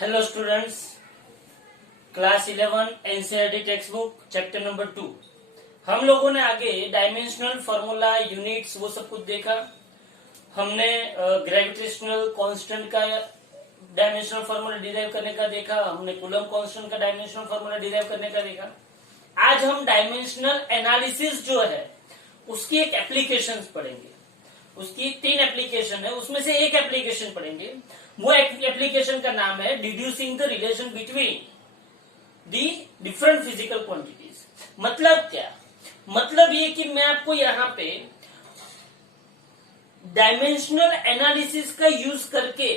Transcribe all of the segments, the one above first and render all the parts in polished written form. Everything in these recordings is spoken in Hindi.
Hello students, class 11 NCERT text book chapter number 2। हम लोगों ने आगे डायमेंशनल फार्मूला, यूनिट्स, वो सब कुछ देखा। हमने ग्रेविटेशनल कांस्टेंट का डायमेंशनल फार्मूला डिराइव करने का देखा। हमने कूलम कांस्टेंट का डायमेंशनल फार्मूला डिराइव करने का देखा। आज हम डायमेंशनल एनालिसिस जो है उसकी एक एप्लीकेशन पढ़ेंगे। उसकी 3 एप्लीकेशन है, उसमें से एक एप्लीकेशन पढ़ेंगे। वो एप्लीकेशन का नाम है deducing the relation between the different physical quantities. मतलब क्या? मतलब ये कि मैं आपको यहां पे डायमेंशनल एनालिसिस का यूज करके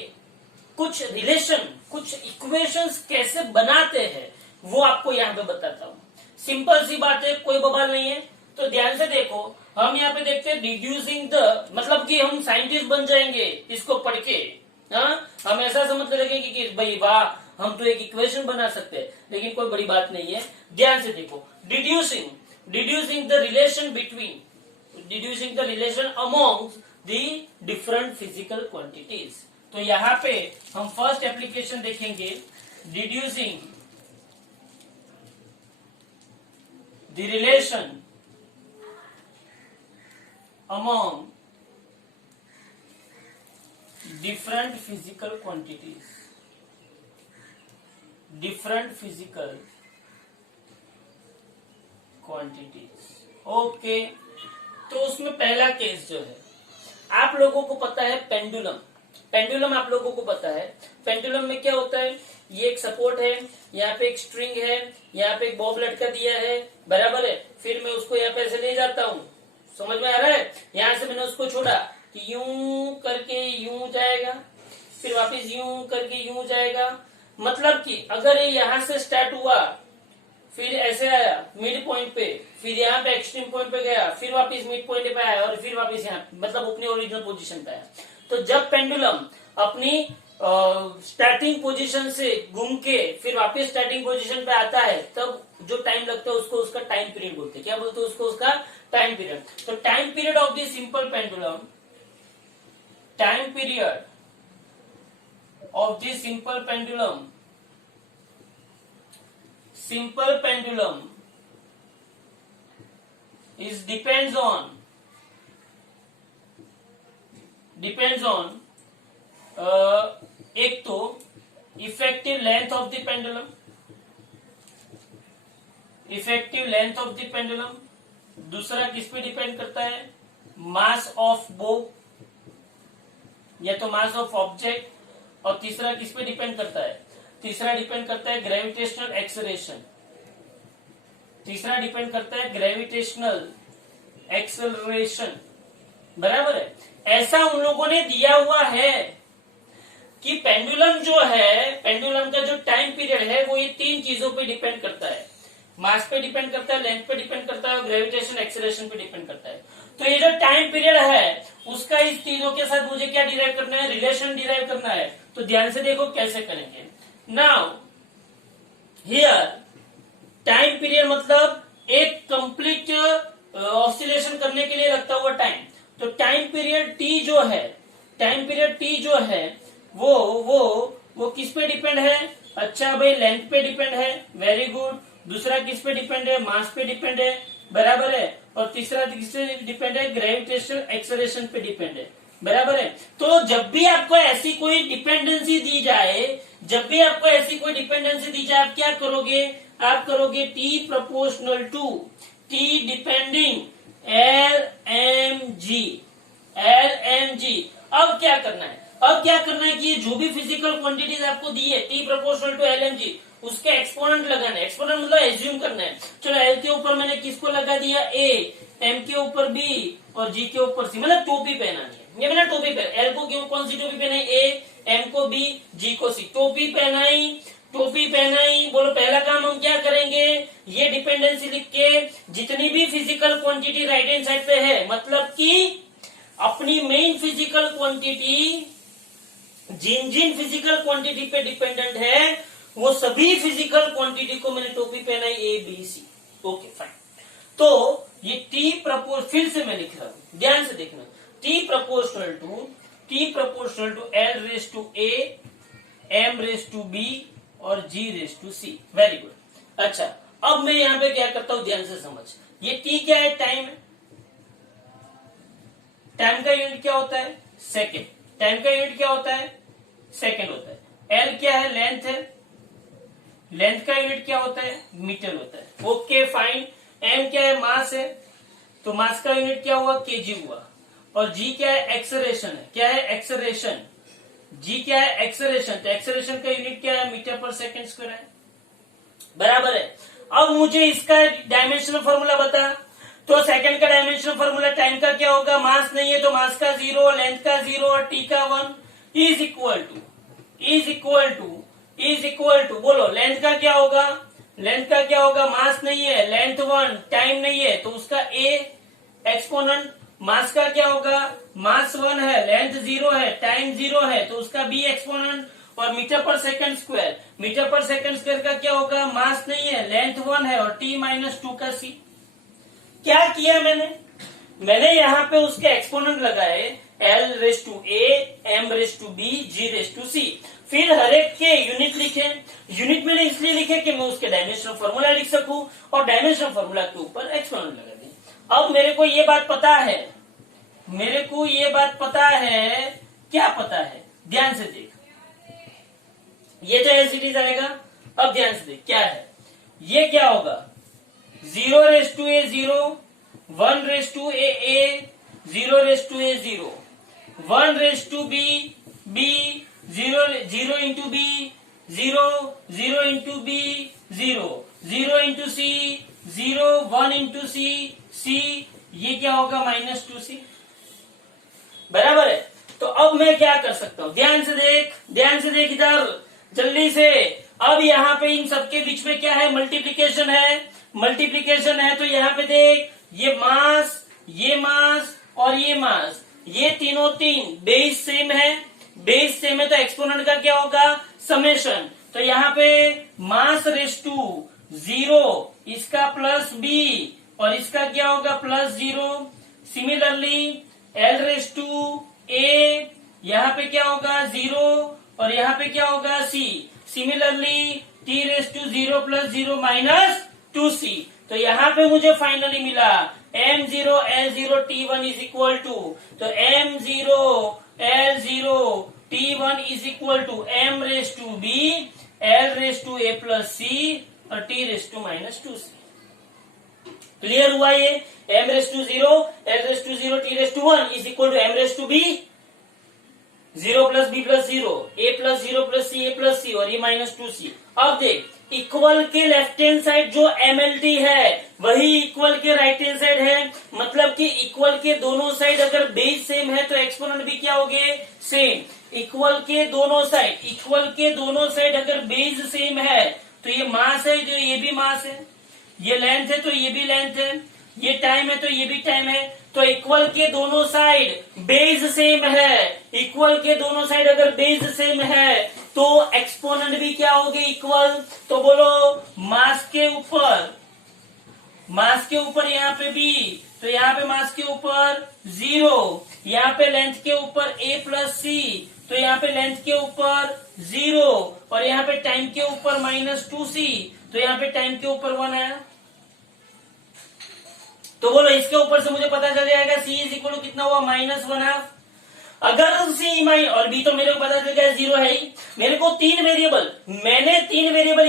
कुछ रिलेशन, कुछ इक्वेशंस कैसे बनाते हैं वो आपको यहां पे बताता हूं। सिंपल सी बात है, कोई बवाल नहीं है। तो ध्यान से देखो, हम यहाँ पे देखते हैं डिड्यूसिंग द, मतलब कि हम साइंटिस्ट बन जाएंगे इसको पढ़ के। हम ऐसा समझ लगेंगे कि भाई वाह, हम तो एक इक्वेशन बना सकते हैं, लेकिन कोई बड़ी बात नहीं है। ध्यान से देखो, deducing the relation between, deducing the relation among the different physical quantities. तो यहाँ पे हम फर्स्ट एप्लीकेशन देखेंगे, deducing the relation among different physical quantities, okay. तो उसमें पहला केस जो है, आप लोगों को पता है पेंडुलम। पेंडुलम आप लोगों को पता है। पेंडुलम में क्या होता है, ये एक सपोर्ट है, यहाँ पे एक स्ट्रिंग है, यहाँ पे एक बॉब लटका दिया है, बराबर है। फिर मैं उसको यहाँ पे ऐसे ले जाता हूँ, समझ में आ रहा है। यहां से मैंने उसको छोड़ा कि यूं करके यूं जाएगा, फिर वापस यूं करके यूं जाएगा। मतलब कि अगर ये यहां से स्टार्ट हुआ, फिर ऐसे आया मिड पॉइंट पे, फिर यहाँ पे एक्सट्रीम पॉइंट पे गया, फिर वापस मिड पॉइंट पे आया और फिर वापस यहाँ, मतलब अपनी ओरिजिनल पोजीशन पे आया। तो जब पेंडुलम अपनी स्टार्टिंग पोजीशन से घूम के फिर वापस स्टार्टिंग पोजीशन पे आता है, तब जो टाइम लगता है उसको उसका टाइम पीरियड बोलते हैं। क्या बोलते हैं उसको? उसका टाइम पीरियड। तो time period of the simple pendulum, time period of the simple pendulum, simple pendulum is depends on एक तो effective length of the pendulum, effective length of the pendulum. दूसरा किस पे डिपेंड करता है? मास ऑफ बोब, या तो मास ऑफ ऑब्जेक्ट। और तीसरा किस पे डिपेंड करता है? तीसरा डिपेंड करता है ग्रेविटेशनल एक्सेलरेशन। तीसरा डिपेंड करता है ग्रेविटेशनल एक्सेलरेशन, बराबर है। ऐसा उन लोगों ने दिया हुआ है कि पेंडुलम जो है, पेंडुलम का जो टाइम पीरियड है वो ये 3 चीजों पे डिपेंड करता है। मास पे डिपेंड करता है, लेंथ पे डिपेंड करता है और ग्रेविटेशन एक्सेलरेशन पे डिपेंड करता है। तो ये जो टाइम पीरियड है उसका इस तीनों के साथ मुझे क्या डिराइव करना है? रिलेशन डिराइव करना है। तो ध्यान से देखो कैसे करेंगे। नाउ हियर टाइम पीरियड मतलब एक कंप्लीट ऑसिलेशन करने के लिए लगता हुआ टाइम। तो टाइम पीरियड टी जो है, टाइम पीरियड टी जो है वो किस पे डिपेंड है? अच्छा भाई, लेंथ पे डिपेंड है, वेरी गुड। दूसरा किस पे डिपेंड है? मास पे डिपेंड है, बराबर है। और तीसरा किससे डिपेंड है? ग्रेविटेशनल एक्सेलरेशन पे डिपेंड है, बराबर है। तो जब भी आपको ऐसी कोई डिपेंडेंसी दी जाए, जब भी आपको ऐसी कोई डिपेंडेंसी दी जाए, आप क्या करोगे? आप करोगे T proportional to T depending L M G. अब क्या करना है? अब क्या करना है कि ये जो भी फिजिकल क्वांटिटीज आपको दी है T proportional to L M G, उसके एक्सपोनेंट लगाना है। एक्सपोनेंट मतलब एज्यूम करना है। चलो, एल के ऊपर मैंने किसको लगा दिया? ए, एम के ऊपर बी और जी के ऊपर सी, मतलब टोपी पहनानी है। ये मैंने टोपी पहना, एल को क्यों, कौन सी टोपी पहनाई? ए, एम को बी, जी को सी। टोपी पहनाई, टोपी पहनाई। बोलो पहला काम हम क्या करेंगे? ये डिपेंडेंसी लिख के जितनी भी physical quantity right hand side पे है, मतलब कि अपनी मेन फिजिकल क्वांटिटी जिन जिन फिजिकल क्वांटिटी पे डिपेंडेंट है वो सभी फिजिकल क्वांटिटी को मैंने टोपी पहनाई, A B C. Okay fine. तो ये टी प्रपोज, फिर से मैं लिख रहा हूं, ध्यान से देखना। T proportional to l raise to a m raise to b और g raise to c। Very good. अच्छा, अब मैं यहां पे क्या करता हूं, ध्यान से समझ। ये t क्या है, टाइम है। टाइम का यूनिट क्या होता है, सेकेंड। टाइम का यूनिट क्या होता है, सेकेंड होता है। l क्या है, लेंथ है। लेंथ का यूनिट क्या होता है, मीटर होता है। Okay fine. m क्या है, मास है, तो मास का यूनिट क्या हुआ, केजी हुआ। और g क्या है, एक्सेलरेशन है। क्या है, एक्सेलरेशन। g क्या है, एक्सेलरेशन। तो एक्सेलरेशन का यूनिट क्या है, मीटर पर सेकेंड स्क्वायर है। बराबर है। अब मुझे इसका डायमेंशनल फॉर्मूला बता। तो सेकंड का डायमेंशनल फॉर्मूला टाइम का क्या होगा, मास नहीं है तो मास का 0, लेंथ का 0 और टी का 1 इज इक्वल टू बोलो लेंथ का क्या होगा, लेंथ का क्या होगा, मास नहीं है, लेंथ 1, टाइम नहीं है तो उसका a एक्सपोनेंट। मास का क्या होगा, मास 1 है, लेंथ 0 है, टाइम 0 है तो उसका b एक्सपोनेंट। और मीटर पर सेकंड स्क्वायर, मीटर पर सेकंड स्क्वायर का क्या होगा, मास नहीं है, लेंथ 1 है और t माइनस 2 का c। क्या किया मैंने यहाँ पे उसके एक्सपोनेंट लगाए, l raise to a, m raise to b, g raise to c। फिर हर एक के यूनिट लिखे। यूनिट मैंने इसलिए लिखे कि मैं उसके डायमेंशनल फॉर्मूला लिख सकूं और डायमेंशनल फॉर्मूला के ऊपर एक्सपोनेंट लगा दिया। अब मेरे को ये बात पता है, क्या पता है, ध्यान से देख। ये तो एलसीडी आएगा। अब ध्यान से देख क्या है, ये क्या होगा, 0 raise to a 0, 1 raise to a 0 raise to a 0, 1 raise to b 0 into b 0, 0 into b 0, 0 into c 0, 1 into c, ये क्या होगा, माइनस 2c। बराबर है। तो अब मैं क्या कर सकता हूं, ध्यान से देख इधर जल्दी से। अब यहाँ पे इन सबके बीच में क्या है, मल्टीप्लीकेशन है। तो यहाँ पे देख, ये मास और ये मास, ये तीनों बेस सेम है तो एक्सपोनेंट का क्या होगा, समेशन। तो यहाँ पे मास रेस टू 0, इसका प्लस b और इसका क्या होगा, plus 0। Similarly l raise to a, यहाँ पे क्या होगा 0 और यहाँ पे क्या होगा c। Similarly t raise to 0 plus 0 minus 2c। तो यहाँ पे मुझे फाइनली मिला m0 l0 t1 is equal to, तो m0 l0 t1 is equal to m raise to b, l raise to a plus c और t raise to minus 2c। Clear हुआ ये, m raise to 0, l raise to 0, t raise to 1 is equal to m raise to b, 0 plus b plus 0, a plus 0 plus c, a plus c और ये माइनस 2c। अब देख, इक्वल के लेफ्ट हैंड साइड जो MLT है वही इक्वल के राइट हैंड साइड है। मतलब कि इक्वल के दोनों साइड अगर बेस सेम है तो एक्सपोनेंट भी क्या होंगे, सेम। इक्वल के दोनों साइड अगर बेस सेम है तो ये मास है, जो ये भी मास है, ये लेंथ है तो ये भी लेंथ है, ये टाइम है तो ये भी टाइम है। तो इक्वल के दोनों साइड बेस सेम है। इक्वल के दोनों साइड अगर बेस सेम है तो एक्सपोनेंट भी क्या होंगे, इक्वल। तो बोलो मास के ऊपर यहाँ पे भी, तो यहाँ पे मास के ऊपर 0, यहाँ पे लेंथ के ऊपर a प्लस सी, तो यहाँ पे लेंथ के ऊपर 0 और यहाँ पे टाइम के ऊपर माइनस 2c, तो यहाँ पे टाइम के ऊपर 1 आया। तो बोलो इसके ऊपर से मुझे पता चल जाएगा c इज इक्वल टू कितना हुआ, -1/2। अगर c माइन और b तो मेरे को पता चल गया 0 है ही। मेरे को मैंने तीन वेरिएबल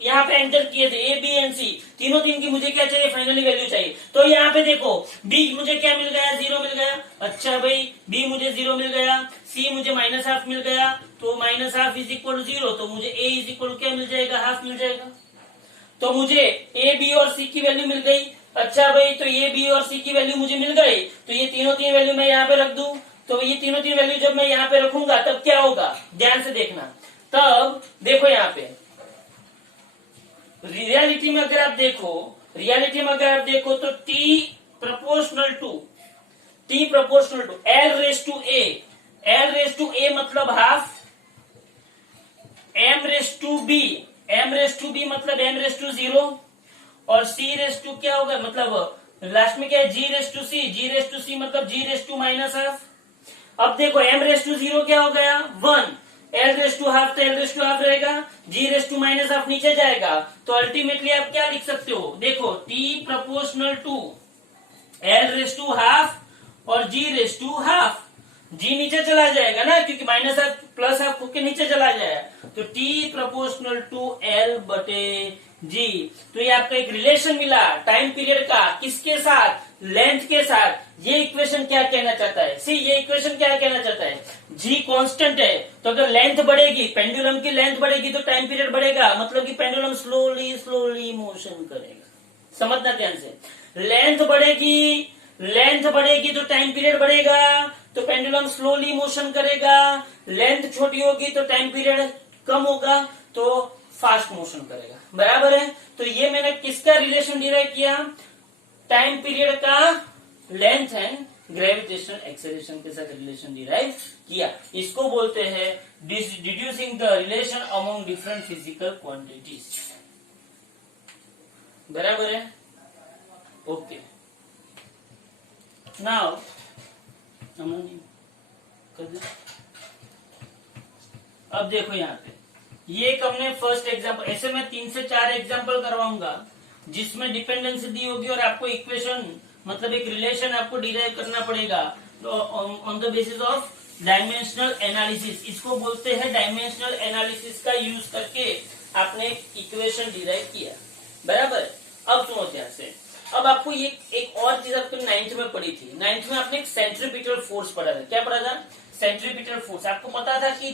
यहाँ पे एंटर किए थे, a b एंड c, तीनों की मुझे क्या चाहिए, फाइनली वैल्यू चाहिए। तो यहाँ पे देखो b मुझे क्या मिल गया, 0 मिल गया। अच्छा भाई, b मुझे 0 मिल गया, c मुझे -1/2 मिल गया, तो -1/2 इज इक्वल टू 0, तो मुझे a इज इक्वल टू क्या मिल जाएगा, हाफ मिल जाएगा। तो मुझे a b और c की वैल्यू मिल गई। अच्छा भाई, तो ये b और c की वैल्यू मुझे मिल गई, तो ये तीनों वैल्यू मैं यहाँ पे रख दूं। तो ये तीनों वैल्यू जब मैं यहाँ पे रखूंगा तब क्या होगा, ध्यान से देखना। तब देखो यहाँ पे रियलिटी में अगर आप देखो तो t proportional to l raise to a मतलब half, m raise to b मतलब m रेस टू 0 और c रेस टू क्या होगा, मतलब लास्ट में क्या है, g रेस टू c मतलब g रेस टू -1/2। अब देखो m रेस टू 0 क्या हो गया, 1, एल रेस टू हाफ, तो एल रेस टू हाफ रहेगा, जी रेस टू माइनस हाफ नीचे जाएगा, तो अल्टीमेटली आप क्या लिख सकते हो, देखो t proportional to l raise to half और g raise to half, g नीचे चला जाएगा ना, क्योंकि माइनस हाफ प्लस हाफ होके नीचे चला जाएगा, तो टी प्रोपोर्शनल टू एल बटे जी। तो ये आपका एक रिलेशन मिला टाइम पीरियड का, किसके साथ, लेंथ के साथ। ये इक्वेशन क्या कहना चाहता है, सी ये इक्वेशन क्या कहना चाहता है, जी कांस्टेंट है, तो अगर लेंथ बढ़ेगी, पेंडुलम की लेंथ बढ़ेगी तो टाइम पीरियड बढ़ेगा, मतलब कि पेंडुलम स्लोली स्लोली मोशन करेगा। समझना ध्यान से, लेंथ बढ़ेगी तो टाइम पीरियड बढ़ेगा, तो पेंडुलम स्लोली मोशन करेगा, लेंथ छोटी होगी तो टाइम पीरियड कम होगा, तो फास्ट मोशन करेगा। बराबर है, तो ये मैंने किसका रिलेशन डिराइव किया, टाइम पीरियड का लेंथ एंड ग्रेविटेशनल एक्सेलरेशन के साथ रिलेशन डिराइव किया। इसको बोलते हैं deducing the relation among different physical quantities. बराबर है, ओके। नाउ अब देखो यहाँ पे, ये एक हमने फर्स्ट एग्जांपल, ऐसे मैं 3 से 4 एग्जांपल करवाऊंगा जिसमें डिपेंडेंसी दी होगी और आपको इक्वेशन मतलब एक रिलेशन आपको डिराइव करना पड़ेगा on the basis of dimensional analysis. इसको बोलते हैं डायमेंशनल एनालिसिस का यूज करके आपने इक्वेशन डिराइव किया। बराबर है, अब सुनो ध्यान से, अब आपको ये एक और चीज आपको 9th में पढ़ी थी। 9th में आपने एक सेंट्रीपिटल फोर्स पढ़ा था। क्या पढ़ा था, सेंट्रीपिटल फोर्स। आपको पता था कि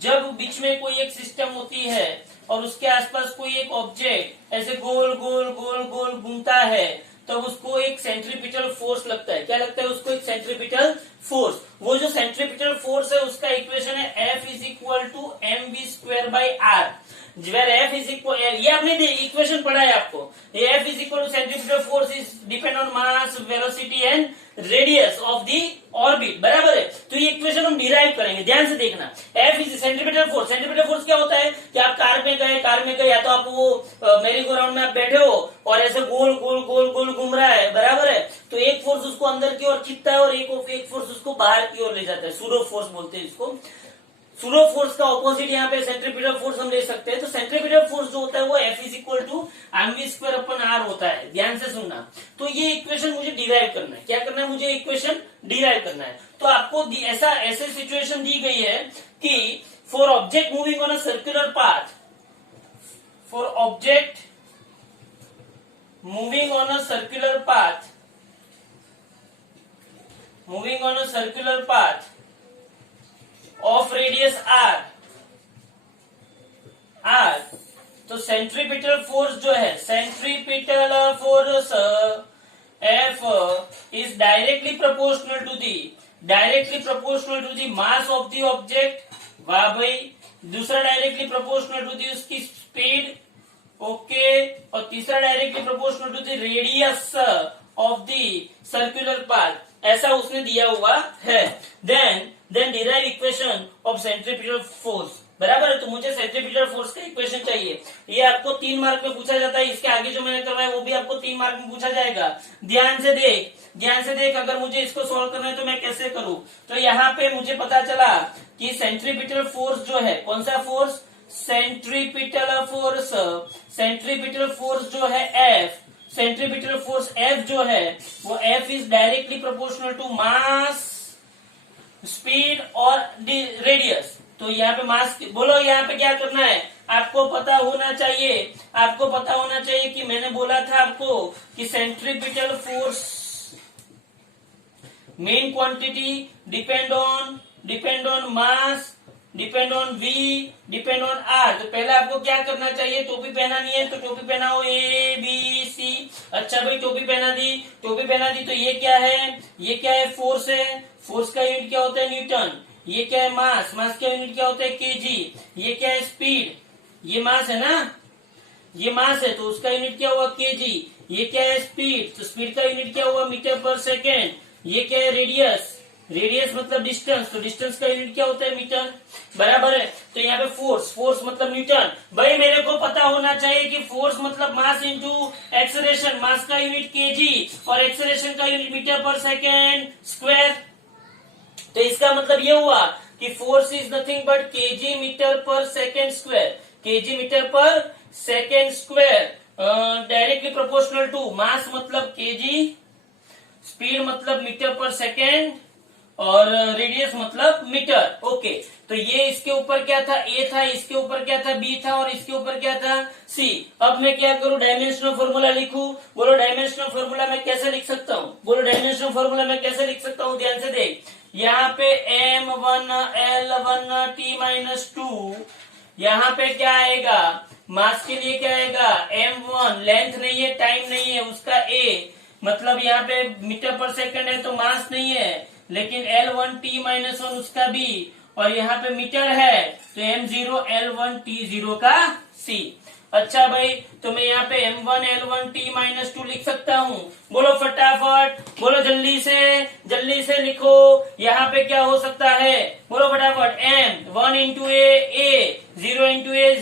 जब बीच में कोई एक सिस्टम होती है और उसके आसपास कोई एक ऑब्जेक्ट ऐसे गोल गोल गोल गोल घूमता है, तो उसको एक सेंट्रीपिटल फोर्स लगता है। क्या लगता है उसको, एक सेंट्रीपिटल फोर्स। वो जो सेंट्रीपिटल फोर्स है उसका इक्वेशन है F is equal to mv square by r, where F is equal, ये आपने इक्वेशन पढ़ा है आपको, ये F is equal to centripetal force is depend on mass, velocity and radius of the orbit. बराबर है, तो ये इक्वेशन हम डिराइव करेंगे, ध्यान से देखना। F is centripetal force. Centripetal force क्या होता है कि आप कार में गए या तो आप वो मेरी गो राउंड में आप बैठे हो और ऐसे गोल गोल गोल गोल घूम रहा है। बराबर है, तो एक फोर्स उसको अंदर की ओर खींचता है और एक फोर्स उसको बाहर की ओर ले जाता है। सूडो फोर्स बोलते हैं इसको। सूडो फोर्स का ऑपोजिट यहाँ पे सेंट्रीपिटल फोर्स हम ले सकते हैं। तो सेंट्रीपिटल फोर्स जो होता है वो F is equal to mv square upon r होता है। ध्यान से सुनना, तो ये इक्वेशन मुझे डिराइव करना है। क्या करना है, मुझे इक्वेशन डिराइव करना है। तो आपको ऐसे सिचुएशन दी गई है कि for object moving on a circular path, for object moving on a circular path, moving on a circular path of radius r, तो सेंट्रीपिटल फोर्स जो है, centripetal force F is directly proportional to the mass of the object. वाह भाई, दूसरा डायरेक्टली प्रोपोर्शनल टू दी उसकी स्पीड, ओके, और तीसरा directly proportional to the radius of the circular path. ऐसा उसने दिया हुआ है। Then derive equation of centripetal force. बराबर है, तो मुझे सेंट्रीपिटल फोर्स का इक्वेशन चाहिए। ये आपको 3 मार्क में पूछा जाता है। इसके आगे जो मैंने करवाया वो भी आपको 3 मार्क में पूछा जाएगा। ध्यान से देख, अगर मुझे इसको सॉल्व करना है तो मैं कैसे करूं। तो यहाँ पे मुझे पता चला कि सेंट्रीपिटल फोर्स जो है, कौन सा फोर्स, सेंट्रीपिटल फोर्स जो है F, सेंट्रीपिटल फोर्स F जो है वो F is directly proportional to mass, speed और रेडियस। तो यहाँ पे मास, बोलो यहाँ पे क्या करना है, आपको पता होना चाहिए कि मैंने बोला था आपको कि centripetal force main quantity depend on mass, depend on V, depend on R। तो पहले आपको क्या करना चाहिए, टोपी पहनानी है तो टोपी पहनाओ ABC। अच्छा भाई, टोपी पहना दी, तो ये क्या है, फोर्स है। फोर्स का यूनिट क्या होता है, न्यूटन। ये क्या है, मास का यूनिट क्या होता है, केजी। ये क्या है, स्पीड, ये मास है ना, ये मास है तो उसका यूनिट क्या हुआ, केजी। ये क्या है, स्पीड, तो स्पीड का यूनिट क्या हुआ, मीटर पर सेकेंड। ये क्या है, रेडियस मतलब डिस्टेंस, तो डिस्टेंस का यूनिट क्या होता है, मीटर। बराबर है, तो यहाँ पे फोर्स मतलब न्यूटन। भाई मेरे को पता होना चाहिए कि फोर्स मतलब मास इंटू एक्सेलरेशन। मास का यूनिट केजी और एक्सेलरेशन का unit metre per second square. तो इसका मतलब ये हुआ कि force is nothing but kg metre per second square, kg metre per second square directly proportional to mass मतलब केजी, स्पीड मतलब मीटर पर सेकेंड और रेडियस मतलब मीटर। ओके, तो ये इसके ऊपर क्या था, ए था, इसके ऊपर क्या था, बी था, और इसके ऊपर क्या था, सी। अब मैं क्या करूं, डायमेंशनल फॉर्मूला लिखूं। बोलो डायमेंशनल फॉर्मूला मैं कैसे लिख सकता हूं, बोलो डायमेंशनल फॉर्मूला मैं कैसे लिख सकता हूं, ध्यान से देख। यहाँ पे m1 l1 t-2, यहाँ पे क्या आएगा, मास के लिए क्या आएगा, m1 लेंथ नहीं है, टाइम नहीं है, उसका a मतलब यहाँ पे मीटर पर सेकंड है तो मास नहीं है, लेकिन L1 t-1 उसका b, और यहाँ पे मीटर है तो m0 L1 t0 का c। अच्छा भाई, तो मैं यहाँ पे m1 L1 t-2 लिख सकता हूँ। बोलो फटाफट, बोलो जल्दी से लिखो। यहाँ पे क्या हो सकता है, बोलो फटाफट। m 1 into a 0 into a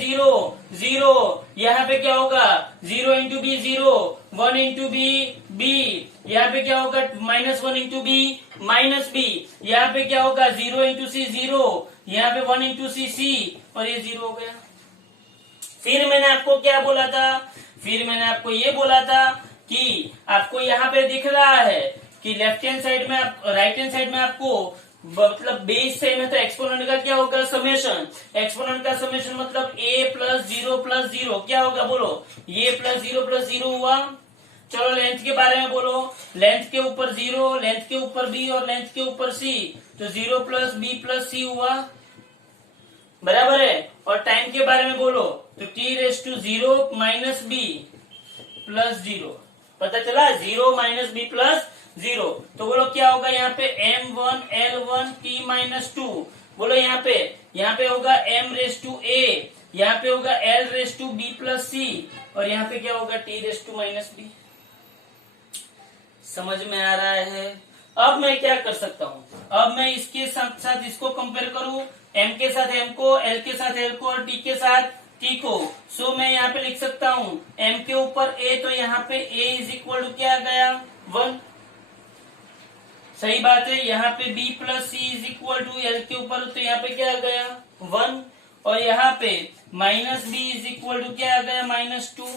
0, यहाँ पे क्या होगा 0 इंटू बी 0, 1 इंटू बी, यहाँ पे क्या होगा -1 इंटू बी माइनस बी, यहाँ पे क्या होगा 0 इंटू सी 0, यहाँ पे 1 इंटू सी, और ये 0 हो गया। फिर मैंने आपको क्या बोला था, फिर मैंने आपको ये बोला था कि आपको यहाँ पे दिख रहा है कि लेफ्ट हैंड साइड में, राइट हैंड साइड में आपको मतलब बेस सेम है तो एक्सपोनेंट का क्या होगा, समेशन। एक्सपोनेंट का समेशन मतलब a प्लस जीरो क्या होगा, बोलो ये प्लस जीरो हुआ। चलो लेंथ के बारे में बोलो, लेंथ के ऊपर 0, लेंथ के ऊपर b और लेंथ के ऊपर c, तो 0 प्लस b प्लस c हुआ, बराबर है। और टाइम के बारे में बोलो तो t⁻0 माइनस बी प्लस 0, पता चला 0 माइनस बी प्लस 0। तो बोलो क्या होगा यहाँ पे m1 L1 t-2, बोलो यहाँ पे होगा m⁻a, यहाँ पे होगा l⁻b प्लस c, और यहाँ पे क्या होगा t⁻b। समझ में आ रहा है। अब मैं क्या कर सकता हूँ, अब मैं इसके साथ साथ इसको कंपेयर करूं, m के साथ m को, l के साथ l को, और t के साथ t को। सो मैं यहाँ पे लिख सकता हूँ m के ऊपर a, तो यहाँ पे a इज इक्वल टू क्या आ गया 1, सही बात है। यहाँ पे b plus c is equal to l के ऊपर, तो यहाँ पे क्या आ गया 1, और यहाँ पे minus b is equal to क्या आ गया -2।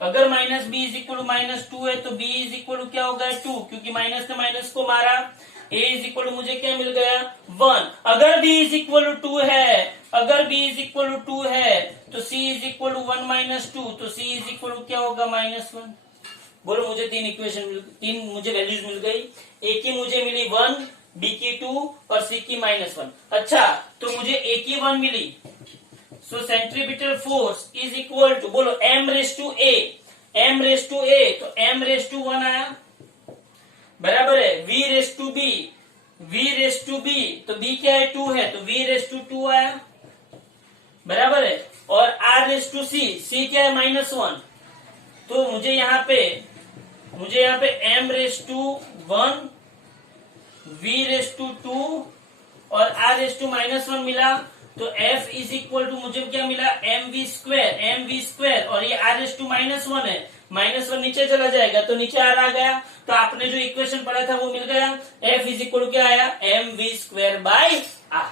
अगर minus b is equal to -2 है तो b इज इक्वल टू क्या होगा 2, क्योंकि माइनस ने माइनस को मारा। a इज इक्वल टू मुझे क्या मिल गया 1। अगर b इज इक्वल टू 2 है, अगर b इज इक्वल टू 2 है तो c is equal to 1 minus 2, तो c इज इक्वल टू क्या होगा -1। बोलो मुझे तीन मुझे वैल्यूज मिल गई। a की मुझे मिली 1, b की 2 और c की -1। अच्छा, तो मुझे a की 1 मिली, so centripetal force is equal to, बोलो m⁻a, तो m⁻1 आया, बराबर है। v⁻b, तो b क्या है 2 है, तो v⁻2 आया, बराबर है। और r⁻c क्या है -1, तो मुझे यहाँ पे m⁻1, v⁻2 और r⁻−1 मिला, तो f इज इक्वल टू मुझे क्या मिला mv², और ये r⁻−1 है, -1 नीचे चला जाएगा तो नीचे r आ गया। तो आपने जो इक्वेशन पढ़ा था वो मिल गया, f इज इक्वल टू क्या आया mv²/r,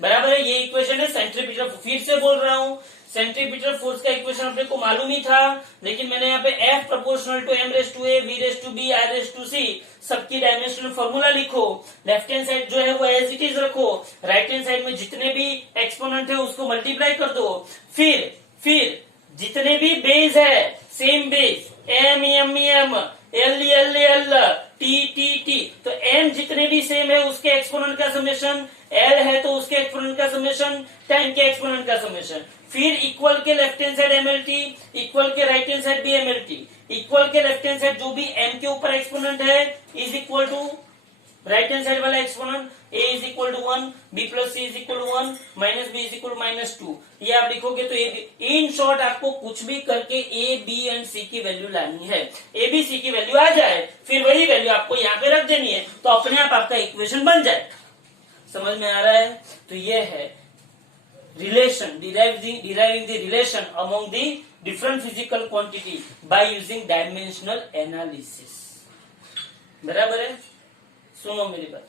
बराबर है। ये इक्वेशन है सेंट्रीपिटल। फिर से बोल रहा हूँ, सेंट्रीपिटल फोर्स का इक्वेशन अपने को मालूम ही था, लेकिन मैंने यहाँ पे F proportional to m⁻a, v⁻b, r⁻c सबकी डायमेंशनल फॉर्मूला लिखो। लेफ्ट हैंड साइड जो है वो एज इट इज रखो, राइट हैंड साइड में जितने भी एक्सपोनेंट है उसको मल्टीप्लाई कर दो। फिर जितने भी बेस है same base, m l t, तो m जितने भी सेम है उसके एक्सपोनेंट का समेशन, l है तो उसके एक्सपोनेंट का समेशन, टाइम के एक्सपोनेंट का समेशन। फिर इक्वल के left hand side mlt, equal के राइट हैंड साइड भी mlt, इक्वल के लेफ्ट हैंड साइड जो भी m के ऊपर एक्सपोनेंट है is equal to right hand side वाला exponent, a is equal to 1, b plus c is equal to 1, minus b is equal to -2। ये आप लिखोगे तो इन शॉर्ट आपको कुछ भी करके a, b एंड c की वैल्यू लानी है। a, b, c की वैल्यू आ जाए, फिर वही वैल्यू आपको यहाँ पे रख देनी है, तो अपने आप आपका इक्वेशन बन जाए। समझ में आ रहा है। तो ये है relation, deriving the relation among the different physical quantity by using dimensional analysis, बराबर है। सुनो मेरी बात,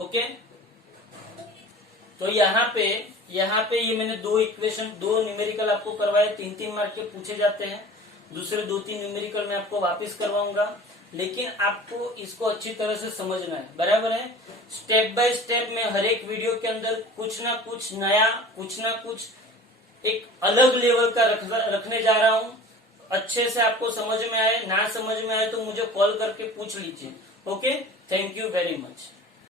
ओके। तो यहाँ पे ये मैंने दो इक्वेशन, दो न्यूमेरिकल आपको करवाए, 3-3 मार्क के पूछे जाते हैं। दूसरे 2-3 न्यूमेरिकल मैं आपको वापस करवाऊंगा, लेकिन आपको इसको अच्छी तरह से समझना है, बराबर है। स्टेप बाय स्टेप मैं हर एक वीडियो के अंदर कुछ ना कुछ नया, कुछ ना कुछ एक अलग लेवल का रखने जा रहा हूँ। अच्छे से आपको समझ में आए, ना समझ में आए तो मुझे कॉल करके पूछ लीजिए। Okay, thank you very much.